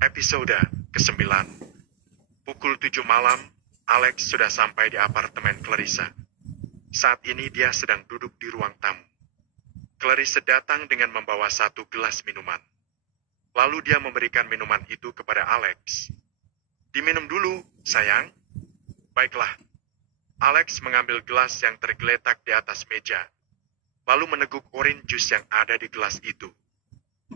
Episode ke-9. Pukul 7 malam, Alex sudah sampai di apartemen Clarissa. Saat ini dia sedang duduk di ruang tamu. Clarissa datang dengan membawa satu gelas minuman. Lalu dia memberikan minuman itu kepada Alex. "Diminum dulu, sayang." "Baiklah." Alex mengambil gelas yang tergeletak di atas meja, lalu meneguk orange juice yang ada di gelas itu.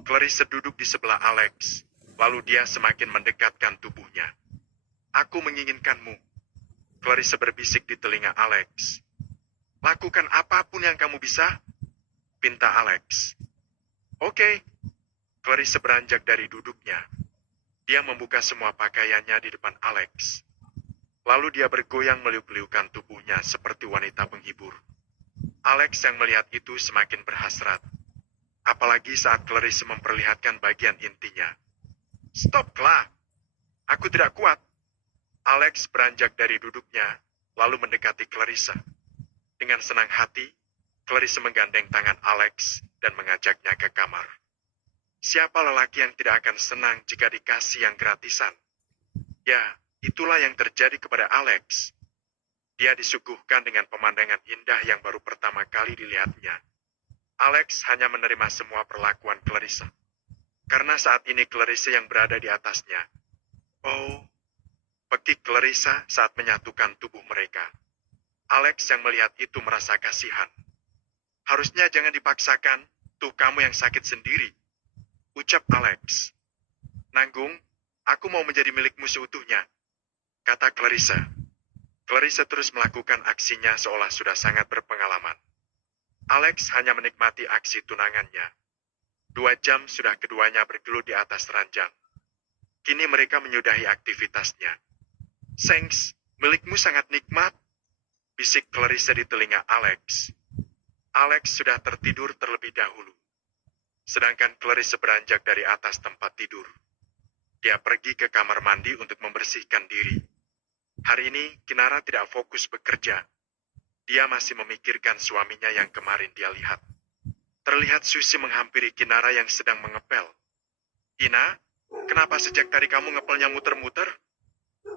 Clarissa duduk di sebelah Alex, lalu dia semakin mendekatkan tubuhnya. "Aku menginginkanmu," Clarissa berbisik di telinga Alex. "Lakukan apapun yang kamu bisa," pinta Alex. "Oke." Clarissa beranjak dari duduknya. Dia membuka semua pakaiannya di depan Alex. Lalu dia bergoyang meliuk-liukan tubuhnya seperti wanita penghibur. Alex yang melihat itu semakin berhasrat. Apalagi saat Clarissa memperlihatkan bagian intinya. "Stoplah! Aku tidak kuat." Alex beranjak dari duduknya, lalu mendekati Clarissa. Dengan senang hati, Clarissa menggandeng tangan Alex dan mengajaknya ke kamar. Siapa lelaki yang tidak akan senang jika dikasih yang gratisan? Ya, itulah yang terjadi kepada Alex. Dia disuguhkan dengan pemandangan indah yang baru pertama kali dilihatnya. Alex hanya menerima semua perlakuan Clarissa. Karena saat ini Clarissa yang berada di atasnya. Oh, pekik Clarissa saat menyatukan tubuh mereka. Alex yang melihat itu merasa kasihan. "Harusnya jangan dipaksakan, tuh kamu yang sakit sendiri," ucap Alex. "Nanggung, aku mau menjadi milikmu seutuhnya," kata Clarissa. Clarissa terus melakukan aksinya seolah sudah sangat berpengalaman. Alex hanya menikmati aksi tunangannya. 2 jam sudah keduanya bergelut di atas ranjang. Kini mereka menyudahi aktivitasnya. "Sengs, milikmu sangat nikmat," bisik Clarissa di telinga Alex. Alex sudah tertidur terlebih dahulu. Sedangkan Clarissa beranjak dari atas tempat tidur. Dia pergi ke kamar mandi untuk membersihkan diri. Hari ini, Kinara tidak fokus bekerja. Dia masih memikirkan suaminya yang kemarin dia lihat. Terlihat Susi menghampiri Kinara yang sedang mengepel. "Ina, kenapa sejak tadi kamu ngepelnya muter-muter?"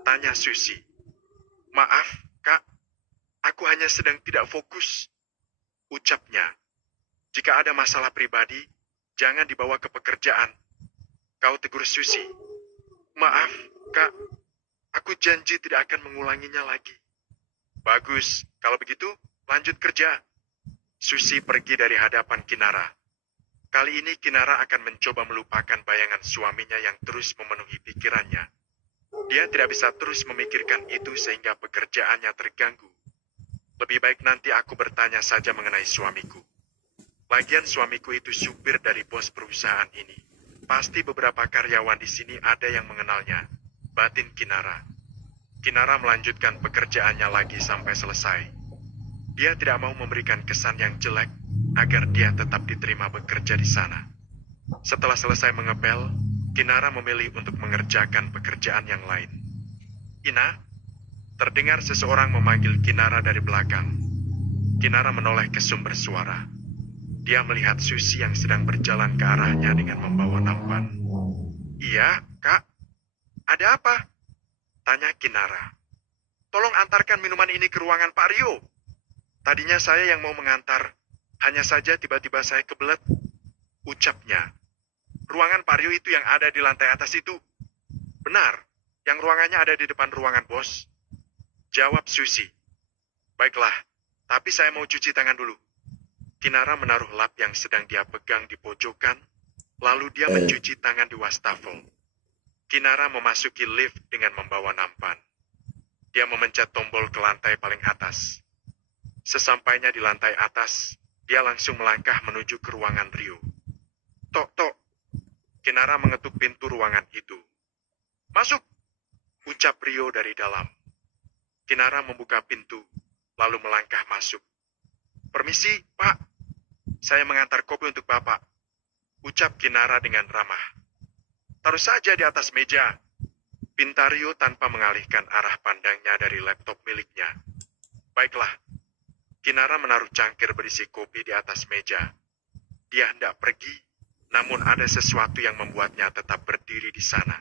tanya Susi. "Maaf, Kak. Aku hanya sedang tidak fokus," ucapnya. "Jika ada masalah pribadi, jangan dibawa ke pekerjaan," kau tegur Susi. "Maaf, Kak. Aku janji tidak akan mengulanginya lagi." "Bagus, kalau begitu lanjut kerja." Susi pergi dari hadapan Kinara. Kali ini Kinara akan mencoba melupakan bayangan suaminya yang terus memenuhi pikirannya. Dia tidak bisa terus memikirkan itu sehingga pekerjaannya terganggu. "Lebih baik nanti aku bertanya saja mengenai suamiku. Lagian suamiku itu supir dari bos perusahaan ini. Pasti beberapa karyawan di sini ada yang mengenalnya," batin Kinara. Kinara melanjutkan pekerjaannya lagi sampai selesai. Dia tidak mau memberikan kesan yang jelek agar dia tetap diterima bekerja di sana. Setelah selesai mengepel, Kinara memilih untuk mengerjakan pekerjaan yang lain. "Ina," terdengar seseorang memanggil Kinara dari belakang. Kinara menoleh ke sumber suara. Dia melihat Susi yang sedang berjalan ke arahnya dengan membawa nampan. "Iya, Kak. Ada apa?" tanya Kinara. "Tolong antarkan minuman ini ke ruangan Pak Rio. Tadinya saya yang mau mengantar, hanya saja tiba-tiba saya kebelet," ucapnya. "Ruangan Pak Rio itu yang ada di lantai atas itu?" "Benar, yang ruangannya ada di depan ruangan bos," jawab Susi. "Baiklah, tapi saya mau cuci tangan dulu." Kinara menaruh lap yang sedang dia pegang di pojokan, lalu dia mencuci tangan di wastafel. Kinara memasuki lift dengan membawa nampan. Dia memencet tombol ke lantai paling atas. Sesampainya di lantai atas, dia langsung melangkah menuju ke ruangan Rio. "Tok, tok." Kinara mengetuk pintu ruangan itu. "Masuk," ucap Rio dari dalam. Kinara membuka pintu, lalu melangkah masuk. "Permisi, Pak. Saya mengantar kopi untuk Bapak," ucap Kinara dengan ramah. "Taruh saja di atas meja," pinta Rio tanpa mengalihkan arah pandangnya dari laptop miliknya. "Baiklah." Kinara menaruh cangkir berisi kopi di atas meja. Dia hendak pergi, namun ada sesuatu yang membuatnya tetap berdiri di sana.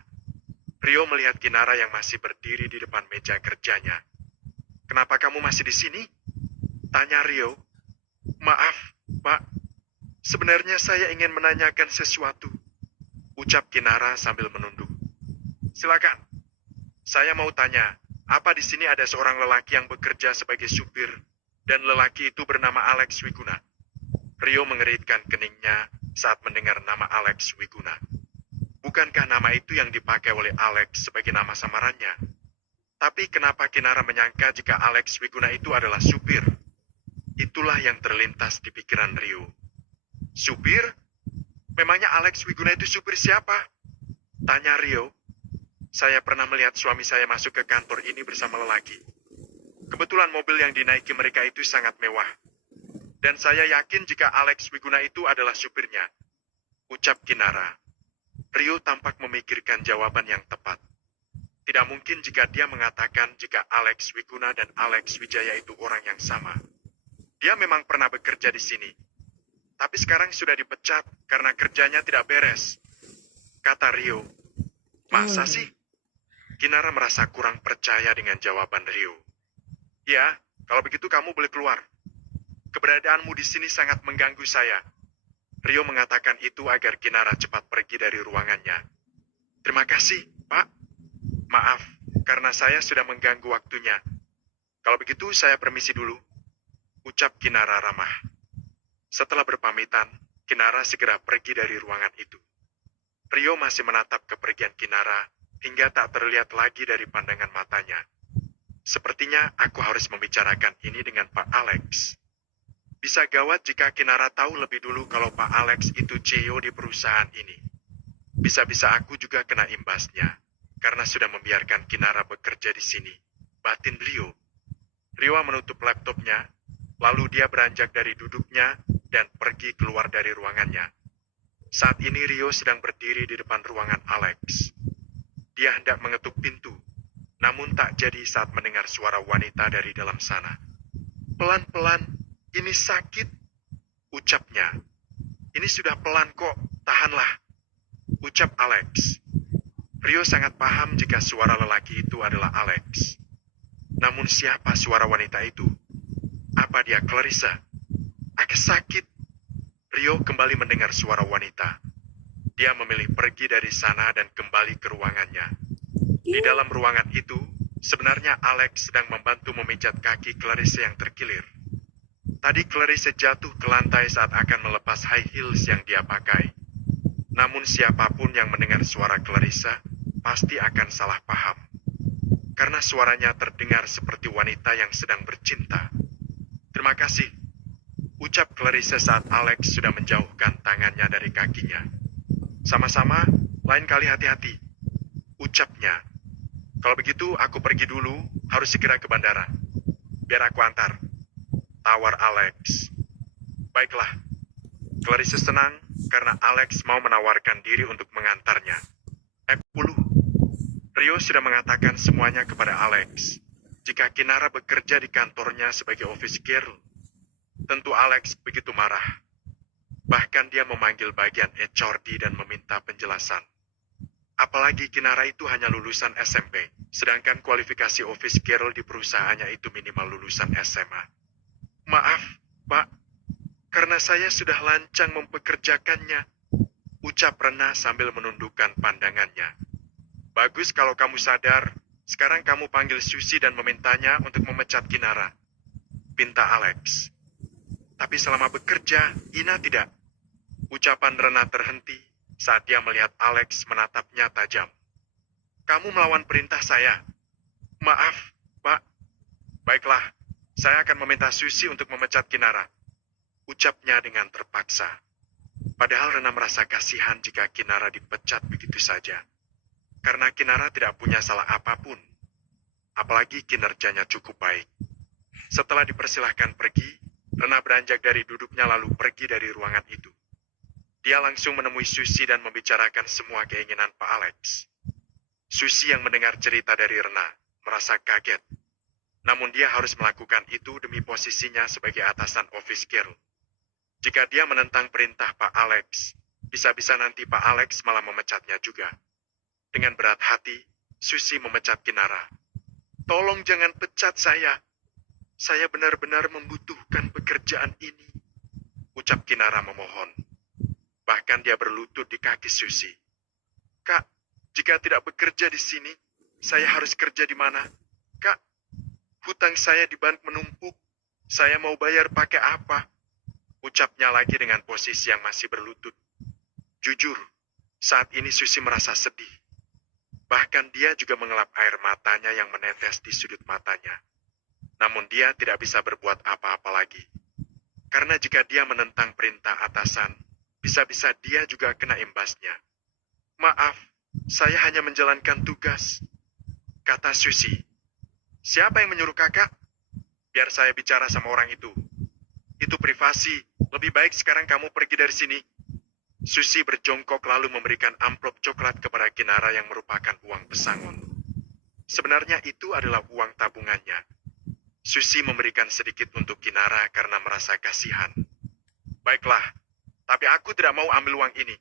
Rio melihat Kinara yang masih berdiri di depan meja kerjanya. "Kenapa kamu masih di sini?" tanya Rio. "Maaf, Pak. Sebenarnya saya ingin menanyakan sesuatu," ucap Kinara sambil menunduk. "Silakan. Saya mau tanya, apa di sini ada seorang lelaki yang bekerja sebagai supir, dan lelaki itu bernama Alex Wiguna?" Rio mengeritkan keningnya saat mendengar nama Alex Wiguna. Bukankah nama itu yang dipakai oleh Alex sebagai nama samarannya? Tapi kenapa Kinara menyangka jika Alex Wiguna itu adalah supir? Itulah yang terlintas di pikiran Rio. "Supir? Memangnya Alex Wiguna itu supir siapa?" tanya Rio. "Saya pernah melihat suami saya masuk ke kantor ini bersama lelaki. Kebetulan mobil yang dinaiki mereka itu sangat mewah. Dan saya yakin jika Alex Wiguna itu adalah supirnya," ucap Kinara. Rio tampak memikirkan jawaban yang tepat. Tidak mungkin jika dia mengatakan jika Alex Wiguna dan Alex Wijaya itu orang yang sama. Dia memang pernah bekerja di sini. Tapi sekarang sudah dipecat karena kerjanya tidak beres, kata Rio. "Masa sih?" Kinara merasa kurang percaya dengan jawaban Rio. "Ya, kalau begitu kamu boleh keluar. Keberadaanmu di sini sangat mengganggu saya." Rio mengatakan itu agar Kinara cepat pergi dari ruangannya. "Terima kasih, Pak. Maaf, karena saya sudah mengganggu waktunya. Kalau begitu saya permisi dulu," ucap Kinara ramah. Setelah berpamitan, Kinara segera pergi dari ruangan itu. Rio masih menatap kepergian Kinara hingga tak terlihat lagi dari pandangan matanya. "Sepertinya aku harus membicarakan ini dengan Pak Alex. Bisa gawat jika Kinara tahu lebih dulu kalau Pak Alex itu CEO di perusahaan ini. Bisa-bisa aku juga kena imbasnya, karena sudah membiarkan Kinara bekerja di sini," batin Rio. Rio menutup laptopnya, lalu dia beranjak dari duduknya dan pergi keluar dari ruangannya. Saat ini Rio sedang berdiri di depan ruangan Alex. Dia hendak mengetuk pintu, namun tak jadi saat mendengar suara wanita dari dalam sana. "Pelan-pelan, ini sakit," ucapnya. "Ini sudah pelan kok, tahanlah," ucap Alex. Rio sangat paham jika suara lelaki itu adalah Alex. Namun siapa suara wanita itu? Apa dia Clarissa? "Aku sakit." Rio kembali mendengar suara wanita. Dia memilih pergi dari sana dan kembali ke ruangannya. Di dalam ruangan itu, sebenarnya Alex sedang membantu memijat kaki Clarissa yang terkilir. Tadi Clarissa jatuh ke lantai saat akan melepas high heels yang dia pakai. Namun siapapun yang mendengar suara Clarissa pasti akan salah paham. Karena suaranya terdengar seperti wanita yang sedang bercinta. "Terima kasih," ucap Clarissa saat Alex sudah menjauhkan tangannya dari kakinya. "Sama-sama, lain kali hati-hati," ucapnya. "Kalau begitu aku pergi dulu, harus segera ke bandara. Biar aku antar," tawar Alex. "Baiklah." Clarissa senang karena Alex mau menawarkan diri untuk mengantarnya. 10. Rio sudah mengatakan semuanya kepada Alex. Jika Kinara bekerja di kantornya sebagai office girl, tentu Alex begitu marah. Bahkan dia memanggil bagian HRD dan meminta penjelasan. Apalagi Kinara itu hanya lulusan SMP, sedangkan kualifikasi office girl di perusahaannya itu minimal lulusan SMA. "Maaf, Pak, karena saya sudah lancang mempekerjakannya," ucap Rena sambil menundukkan pandangannya. "Bagus kalau kamu sadar. Sekarang kamu panggil Susi dan memintanya untuk memecat Kinara," pinta Alex. "Tapi selama bekerja, Ina tidak." Ucapan Rena terhenti saat dia melihat Alex menatapnya tajam. "Kamu melawan perintah saya." "Maaf, Pak." "Baiklah, saya akan meminta Susi untuk memecat Kinara," ucapnya dengan terpaksa. Padahal Rena merasa kasihan jika Kinara dipecat begitu saja. Karena Kinara tidak punya salah apapun. Apalagi kinerjanya cukup baik. Setelah dipersilahkan pergi, Rena beranjak dari duduknya lalu pergi dari ruangan itu. Dia langsung menemui Susi dan membicarakan semua keinginan Pak Alex. Susi yang mendengar cerita dari Rena merasa kaget. Namun dia harus melakukan itu demi posisinya sebagai atasan office girl. Jika dia menentang perintah Pak Alex, bisa-bisa nanti Pak Alex malah memecatnya juga. Dengan berat hati, Susi memecat Kinara. Tolong jangan pecat saya. Saya benar-benar membutuhkan pekerjaan ini. Ucap Kinara memohon. Bahkan dia berlutut di kaki Susi. Kak, jika tidak bekerja di sini, saya harus kerja di mana? Kak, hutang saya di bank menumpuk. Saya mau bayar pakai apa? Ucapnya lagi dengan posisi yang masih berlutut. Jujur, saat ini Susi merasa sedih. Bahkan dia juga mengelap air matanya yang menetes di sudut matanya. Namun dia tidak bisa berbuat apa-apa lagi. Karena jika dia menentang perintah atasan, bisa-bisa dia juga kena imbasnya. Maaf, saya hanya menjalankan tugas, kata Susi. Siapa yang menyuruh kakak? Biar saya bicara sama orang itu. Itu privasi. Lebih baik sekarang kamu pergi dari sini. Susi berjongkok lalu memberikan amplop coklat kepada Kinara yang merupakan uang pesangon. Sebenarnya itu adalah uang tabungannya. Susi memberikan sedikit untuk Kinara karena merasa kasihan. Baiklah, tapi aku tidak mau ambil uang ini.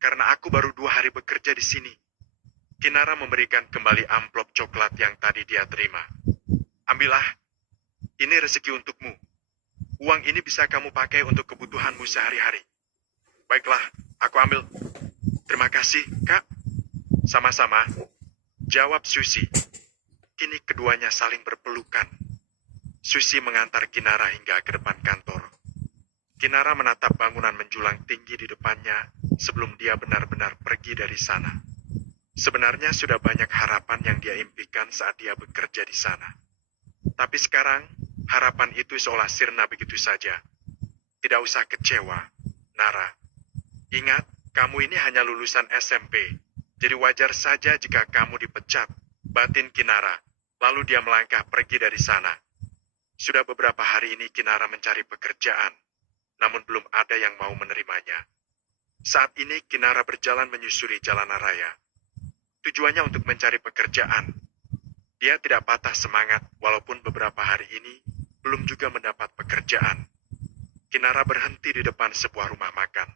Karena aku baru 2 hari bekerja di sini. Kinara memberikan kembali amplop coklat yang tadi dia terima. Ambillah, ini rezeki untukmu. Uang ini bisa kamu pakai untuk kebutuhanmu sehari-hari. Baiklah, aku ambil. Terima kasih, Kak. Sama-sama, jawab Susi. Kini keduanya saling berpelukan. Susi mengantar Kinara hingga ke depan kantor. Kinara menatap bangunan menjulang tinggi di depannya sebelum dia benar-benar pergi dari sana. Sebenarnya sudah banyak harapan yang dia impikan saat dia bekerja di sana. Tapi sekarang, harapan itu seolah sirna begitu saja. Tidak usah kecewa, Nara. Ingat, kamu ini hanya lulusan SMP. Jadi wajar saja jika kamu dipecat, batin Kinara. Lalu dia melangkah pergi dari sana. Sudah beberapa hari ini Kinara mencari pekerjaan, namun belum ada yang mau menerimanya. Saat ini Kinara berjalan menyusuri jalanan raya. Tujuannya untuk mencari pekerjaan. Dia tidak patah semangat walaupun beberapa hari ini belum juga mendapat pekerjaan. Kinara berhenti di depan sebuah rumah makan.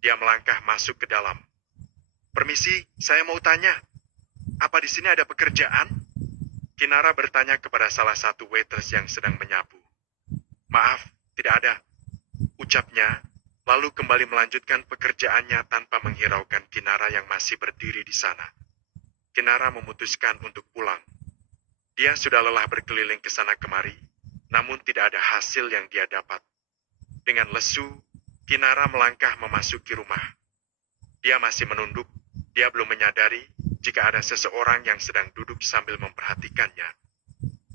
Dia melangkah masuk ke dalam. Permisi, saya mau tanya. Apa di sini ada pekerjaan? Kinara bertanya kepada salah satu waitress yang sedang menyapu. Maaf, tidak ada. Ucapnya, lalu kembali melanjutkan pekerjaannya tanpa menghiraukan Kinara yang masih berdiri di sana. Kinara memutuskan untuk pulang. Dia sudah lelah berkeliling ke sana kemari, namun tidak ada hasil yang dia dapat. Dengan lesu, Kinara melangkah memasuki rumah. Dia masih menunduk, dia belum menyadari jika ada seseorang yang sedang duduk sambil memperhatikannya.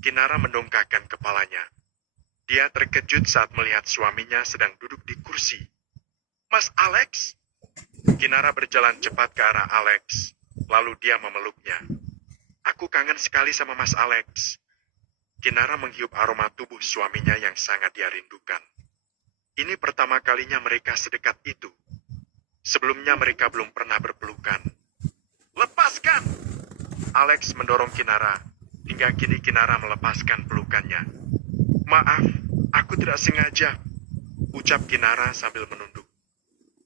Kinara mendongakkan kepalanya. Dia terkejut saat melihat suaminya sedang duduk di kursi. Mas Alex? Kinara berjalan cepat ke arah Alex, lalu dia memeluknya. Aku kangen sekali sama Mas Alex. Kinara menghiup aroma tubuh suaminya yang sangat dia rindukan. Ini pertama kalinya mereka sedekat itu. Sebelumnya mereka belum pernah berpelukan. Lepaskan! Alex mendorong Kinara, hingga kini Kinara melepaskan pelukannya. Maaf, aku tidak sengaja, ucap Kinara sambil menunduk.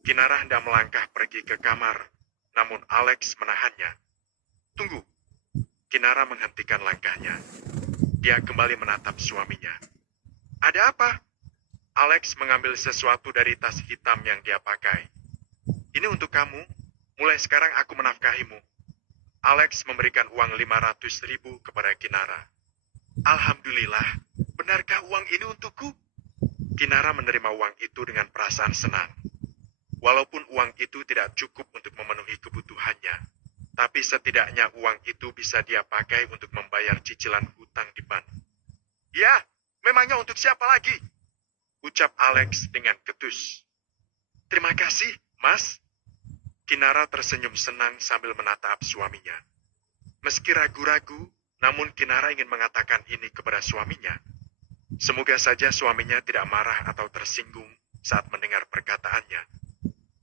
Kinara hendak melangkah pergi ke kamar, namun Alex menahannya. Tunggu. Kinara menghentikan langkahnya. Dia kembali menatap suaminya. Ada apa? Alex mengambil sesuatu dari tas hitam yang dia pakai. Ini untuk kamu. Mulai sekarang aku menafkahimu. Alex memberikan uang 500.000 kepada Kinara. Alhamdulillah, benarkah uang ini untukku? Kinara menerima uang itu dengan perasaan senang. Walaupun uang itu tidak cukup untuk memenuhi kebutuhannya, tapi setidaknya uang itu bisa dia pakai untuk membayar cicilan hutang di bank. Ya, memangnya untuk siapa lagi? Ucap Alex dengan ketus. Terima kasih, Mas. Kinara tersenyum senang sambil menatap suaminya. Meski ragu-ragu, namun Kinara ingin mengatakan ini kepada suaminya. Semoga saja suaminya tidak marah atau tersinggung saat mendengar perkataannya.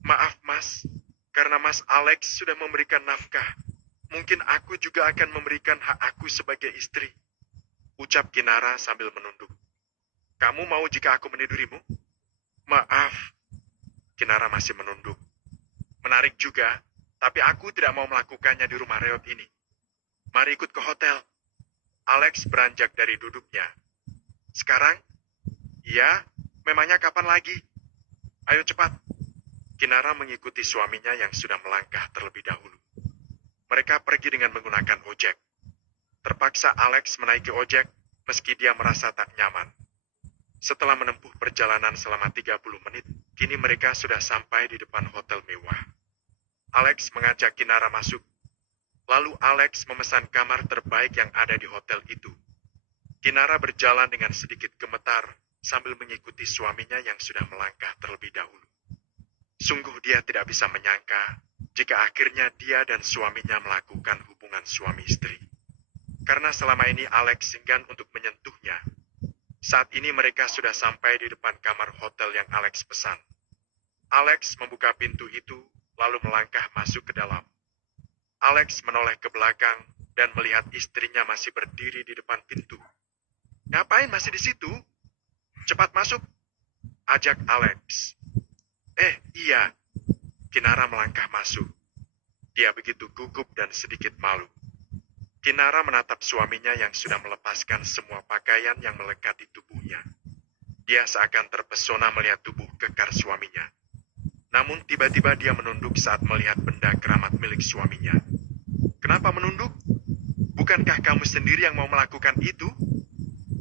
Maaf, Mas, karena Mas Alex sudah memberikan nafkah. Mungkin aku juga akan memberikan hak aku sebagai istri. Ucap Kinara sambil menunduk. Kamu mau jika aku menidurimu? Maaf. Kinara masih menunduk. Menarik juga, tapi aku tidak mau melakukannya di rumah reot ini. Mari ikut ke hotel. Alex beranjak dari duduknya. Sekarang? Iya, memangnya kapan lagi? Ayo cepat. Kinara mengikuti suaminya yang sudah melangkah terlebih dahulu. Mereka pergi dengan menggunakan ojek. Terpaksa Alex menaiki ojek meski dia merasa tak nyaman. Setelah menempuh perjalanan selama 30 menit, kini mereka sudah sampai di depan hotel mewah. Alex mengajak Kinara masuk. Lalu Alex memesan kamar terbaik yang ada di hotel itu. Kinara berjalan dengan sedikit gemetar sambil mengikuti suaminya yang sudah melangkah terlebih dahulu. Sungguh dia tidak bisa menyangka jika akhirnya dia dan suaminya melakukan hubungan suami istri. Karena selama ini Alex enggan untuk menyentuhnya. Saat ini mereka sudah sampai di depan kamar hotel yang Alex pesan. Alex membuka pintu itu lalu melangkah masuk ke dalam. Alex menoleh ke belakang dan melihat istrinya masih berdiri di depan pintu. Ngapain masih di situ? Cepat masuk, ajak Alex. Iya. Kinara melangkah masuk. Dia begitu gugup dan sedikit malu. Kinara menatap suaminya yang sudah melepaskan semua pakaian yang melekat di tubuhnya. Dia seakan terpesona melihat tubuh kekar suaminya. Namun tiba-tiba dia menunduk saat melihat benda keramat milik suaminya. Kenapa menunduk? Bukankah kamu sendiri yang mau melakukan itu?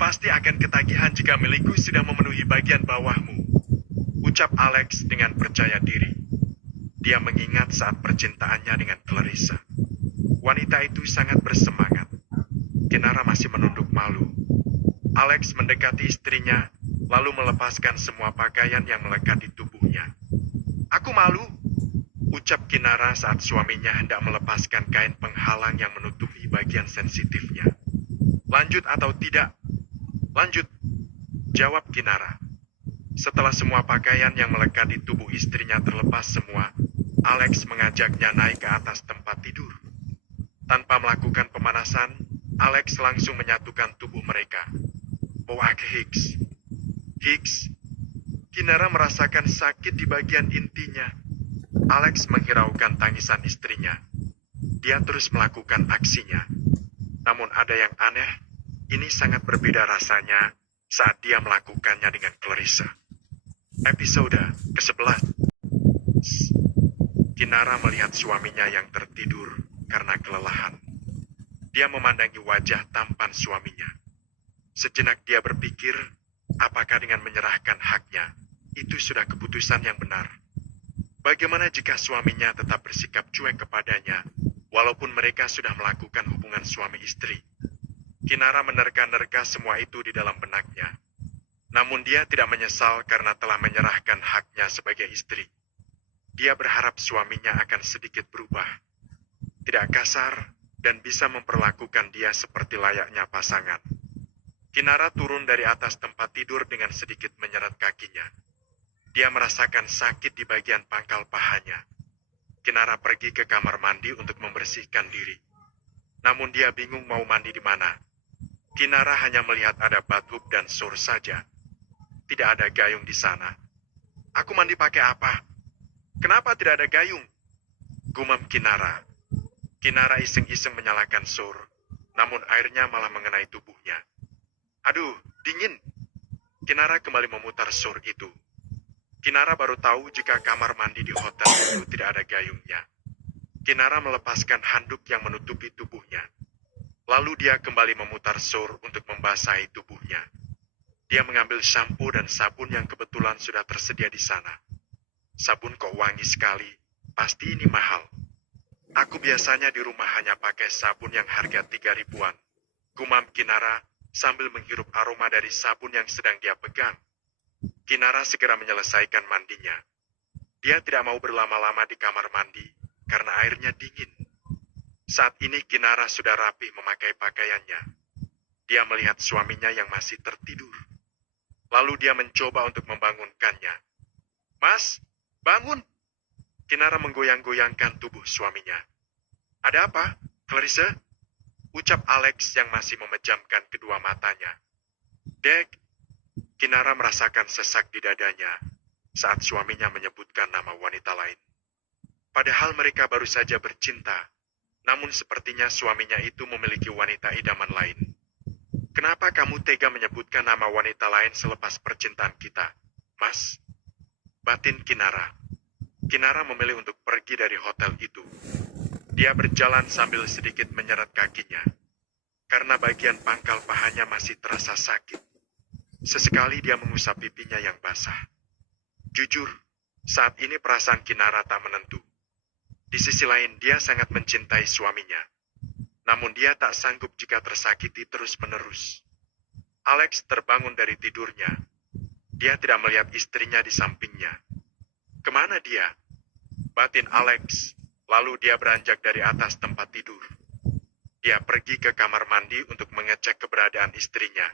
Pasti akan ketagihan jika milikku sudah memenuhi bagian bawahmu. Ucap Alex dengan percaya diri. Dia mengingat saat percintaannya dengan Clarissa. Wanita itu sangat bersemangat. Kinara masih menunduk malu. Alex mendekati istrinya, lalu melepaskan semua pakaian yang melekat di tubuhnya. Aku malu, ucap Kinara saat suaminya hendak melepaskan kain penghalang yang menutupi bagian sensitifnya. Lanjut atau tidak? Lanjut, jawab Kinara. Setelah semua pakaian yang melekat di tubuh istrinya terlepas semua, Alex mengajaknya naik ke atas tempat tidur. Tanpa melakukan pemanasan, Alex langsung menyatukan tubuh mereka. Bawa ke Hicks. Hicks. Kinara merasakan sakit di bagian intinya. Alex menghiraukan tangisan istrinya. Dia terus melakukan aksinya. Namun ada yang aneh, ini sangat berbeda rasanya saat dia melakukannya dengan Clarissa. Episode ke-11. Kinara melihat suaminya yang tertidur karena kelelahan. Dia memandangi wajah tampan suaminya. Sejenak dia berpikir, apakah dengan menyerahkan haknya, itu sudah keputusan yang benar. Bagaimana jika suaminya tetap bersikap cuek kepadanya, walaupun mereka sudah melakukan hubungan suami istri? Kinara menerka-nerka semua itu di dalam benaknya. Namun dia tidak menyesal karena telah menyerahkan haknya sebagai istri. Dia berharap suaminya akan sedikit berubah. Tidak kasar dan bisa memperlakukan dia seperti layaknya pasangan. Kinara turun dari atas tempat tidur dengan sedikit menyeret kakinya. Dia merasakan sakit di bagian pangkal pahanya. Kinara pergi ke kamar mandi untuk membersihkan diri. Namun dia bingung mau mandi di mana. Kinara hanya melihat ada bathtub dan shower saja. Tidak ada gayung di sana. Aku mandi pakai apa? Kenapa tidak ada gayung? Gumam Kinara. Kinara iseng-iseng menyalakan shower, namun airnya malah mengenai tubuhnya. Aduh, dingin. Kinara kembali memutar shower itu. Kinara baru tahu jika kamar mandi di hotel itu tidak ada gayungnya. Kinara melepaskan handuk yang menutupi tubuhnya. Lalu dia kembali memutar shower untuk membasahi tubuhnya. Dia mengambil sampo dan sabun yang kebetulan sudah tersedia di sana. Sabun kok wangi sekali, pasti ini mahal. Aku biasanya di rumah hanya pakai sabun yang harga 3 ribuan. Gumam Kinara sambil menghirup aroma dari sabun yang sedang dia pegang. Kinara segera menyelesaikan mandinya. Dia tidak mau berlama-lama di kamar mandi karena airnya dingin. Saat ini Kinara sudah rapih memakai pakaiannya. Dia melihat suaminya yang masih tertidur. Lalu dia mencoba untuk membangunkannya. Mas, bangun! Kinara menggoyang-goyangkan tubuh suaminya. Ada apa, Clarissa? Ucap Alex yang masih memejamkan kedua matanya. Dek, Kinara merasakan sesak di dadanya saat suaminya menyebutkan nama wanita lain. Padahal mereka baru saja bercinta, Namun sepertinya suaminya itu memiliki wanita idaman lain. Kenapa kamu tega menyebutkan nama wanita lain selepas percintaan kita, Mas? Batin Kinara. Kinara memilih untuk pergi dari hotel itu. Dia berjalan sambil sedikit menyeret kakinya. Karena bagian pangkal pahanya masih terasa sakit. Sesekali dia mengusap pipinya yang basah. Jujur, saat ini perasaan Kinara tak menentu. Di sisi lain, dia sangat mencintai suaminya. Namun dia tak sanggup jika tersakiti terus-menerus. Alex terbangun dari tidurnya. Dia tidak melihat istrinya di sampingnya. Kemana dia? Batin Alex. Lalu dia beranjak dari atas tempat tidur. Dia pergi ke kamar mandi untuk mengecek keberadaan istrinya.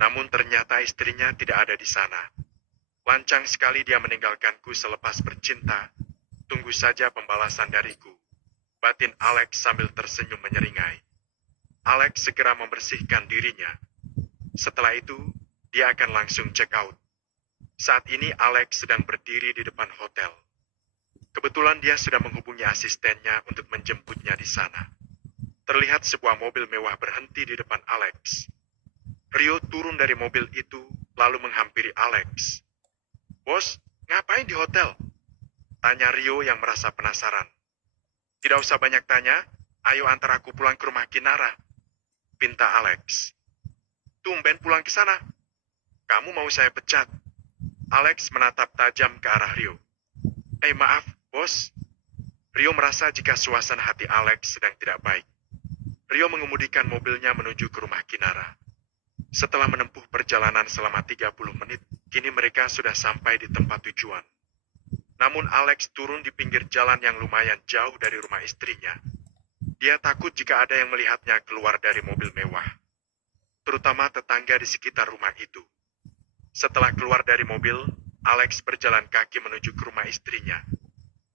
Namun ternyata istrinya tidak ada di sana. Lancang sekali dia meninggalkanku selepas bercinta. Tunggu saja pembalasan dariku. Batin Alex sambil tersenyum menyeringai. Alex segera membersihkan dirinya. Setelah itu, dia akan langsung check out. Saat ini Alex sedang berdiri di depan hotel. Kebetulan dia sudah menghubungi asistennya untuk menjemputnya di sana. Terlihat sebuah mobil mewah berhenti di depan Alex. Rio turun dari mobil itu, lalu menghampiri Alex. Bos, ngapain di hotel? Tanya Rio yang merasa penasaran. Tidak usah banyak tanya, ayo antar aku pulang ke rumah Kinara. Pinta Alex. Tumben pulang ke sana. Kamu mau saya pecat? Alex menatap tajam ke arah Rio. Maaf, bos. Rio merasa jika suasana hati Alex sedang tidak baik. Rio mengemudikan mobilnya menuju ke rumah Kinara. Setelah menempuh perjalanan selama 30 menit, kini mereka sudah sampai di tempat tujuan. Namun Alex turun di pinggir jalan yang lumayan jauh dari rumah istrinya. Dia takut jika ada yang melihatnya keluar dari mobil mewah. Terutama tetangga di sekitar rumah itu. Setelah keluar dari mobil, Alex berjalan kaki menuju ke rumah istrinya.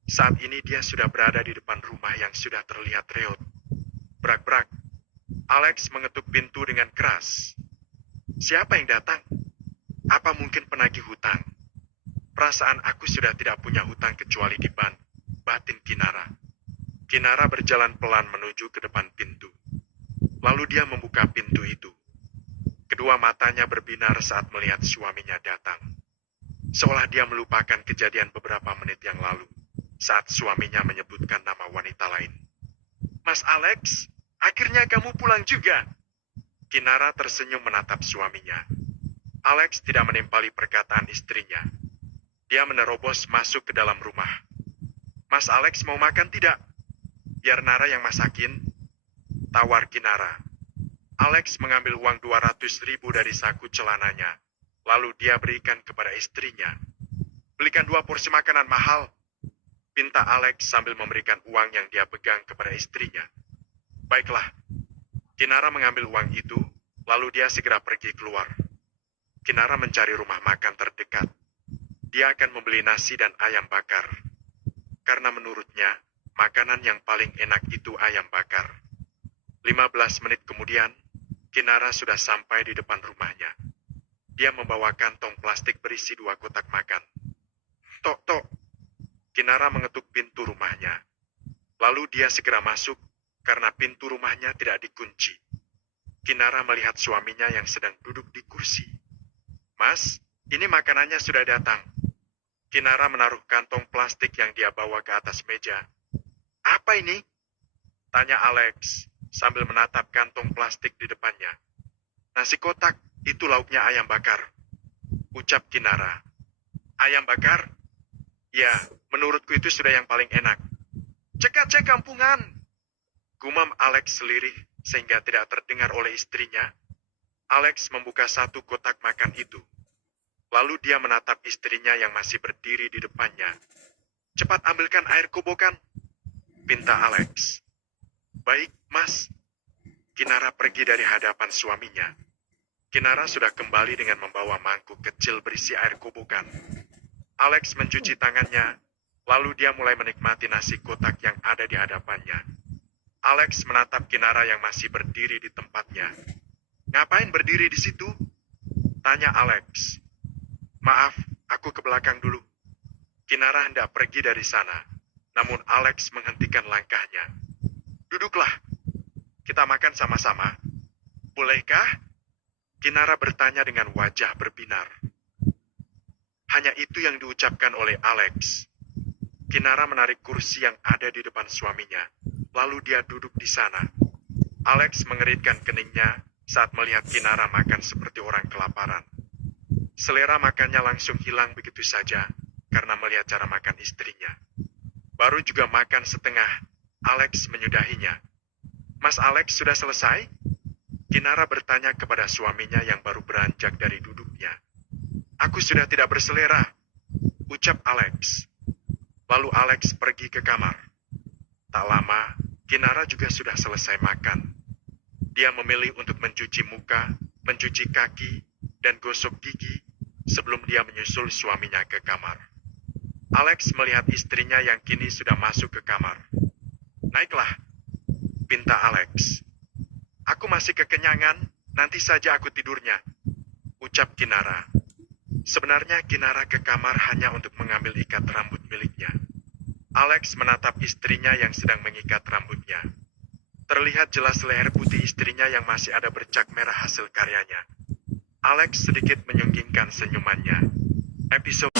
Saat ini dia sudah berada di depan rumah yang sudah terlihat reot. Brak-brak. Alex mengetuk pintu dengan keras. Siapa yang datang? Apa mungkin penagih hutang? Perasaan aku sudah tidak punya hutang kecuali di bank. Batin Kinara. Kinara berjalan pelan menuju ke depan pintu. Lalu dia membuka pintu itu. Kedua matanya berbinar saat melihat suaminya datang. Seolah dia melupakan kejadian beberapa menit yang lalu, saat suaminya menyebutkan nama wanita lain. Mas Alex, akhirnya kamu pulang juga. Kinara tersenyum menatap suaminya. Alex tidak menimpali perkataan istrinya. Dia menerobos masuk ke dalam rumah. Mas Alex mau makan tidak? Biar Nara yang masakin. Tawar Kinara. Alex mengambil uang 200.000 dari saku celananya. Lalu dia berikan kepada istrinya. Belikan 2 porsi makanan mahal. Pinta Alex sambil memberikan uang yang dia pegang kepada istrinya. Baiklah. Kinara mengambil uang itu, lalu dia segera pergi keluar. Kinara mencari rumah makan terdekat. Dia akan membeli nasi dan ayam bakar. Karena menurutnya, makanan yang paling enak itu ayam bakar. 15 menit kemudian, Kinara sudah sampai di depan rumahnya. Dia membawa kantong plastik berisi 2 kotak makan. Tok, tok. Kinara mengetuk pintu rumahnya. Lalu dia segera masuk, karena pintu rumahnya tidak dikunci. Kinara melihat suaminya yang sedang duduk di kursi. Mas, ini makanannya sudah datang. Kinara menaruh kantong plastik yang dia bawa ke atas meja. Apa ini? Tanya Alex, sambil menatap kantong plastik di depannya. Nasi kotak, itu lauknya ayam bakar. Ucap Kinara. Ayam bakar? Ya, menurutku itu sudah yang paling enak. Cek kampungan. Gumam Alex selirih sehingga tidak terdengar oleh istrinya. Alex membuka 1 kotak makan itu. Lalu dia menatap istrinya yang masih berdiri di depannya. Cepat ambilkan air kobokan. Pinta Alex. Baik, Mas. Kinara pergi dari hadapan suaminya. Kinara sudah kembali dengan membawa mangkuk kecil berisi air kobokan. Alex mencuci tangannya, lalu dia mulai menikmati nasi kotak yang ada di hadapannya. Alex menatap Kinara yang masih berdiri di tempatnya. Ngapain berdiri di situ? Tanya Alex. Maaf, aku ke belakang dulu. Kinara hendak pergi dari sana, namun Alex menghentikan langkahnya. Duduklah, kita makan sama-sama. Bolehkah? Kinara bertanya dengan wajah berbinar. Hanya itu yang diucapkan oleh Alex. Kinara menarik kursi yang ada di depan suaminya, lalu dia duduk di sana. Alex mengeritkan keningnya saat melihat Kinara makan seperti orang kelaparan. Selera makannya langsung hilang begitu saja karena melihat cara makan istrinya. Baru juga makan setengah, Alex menyudahinya. Mas Alex sudah selesai? Kinara bertanya kepada suaminya yang baru beranjak dari duduknya. Aku sudah tidak berselera, ucap Alex. Lalu Alex pergi ke kamar. Tak lama, Kinara juga sudah selesai makan. Dia memilih untuk mencuci muka, mencuci kaki, dan gosok gigi sebelum dia menyusul suaminya ke kamar. Alex melihat istrinya yang kini sudah masuk ke kamar. Naiklah, pinta Alex. Aku masih kekenyangan, nanti saja aku tidurnya, ucap Kinara. Sebenarnya Kinara ke kamar hanya untuk mengambil ikat rambut miliknya. Alex menatap istrinya yang sedang mengikat rambutnya. Terlihat jelas leher putih istrinya yang masih ada bercak merah hasil karyanya. Alex sedikit menyunggingkan senyumannya. Episode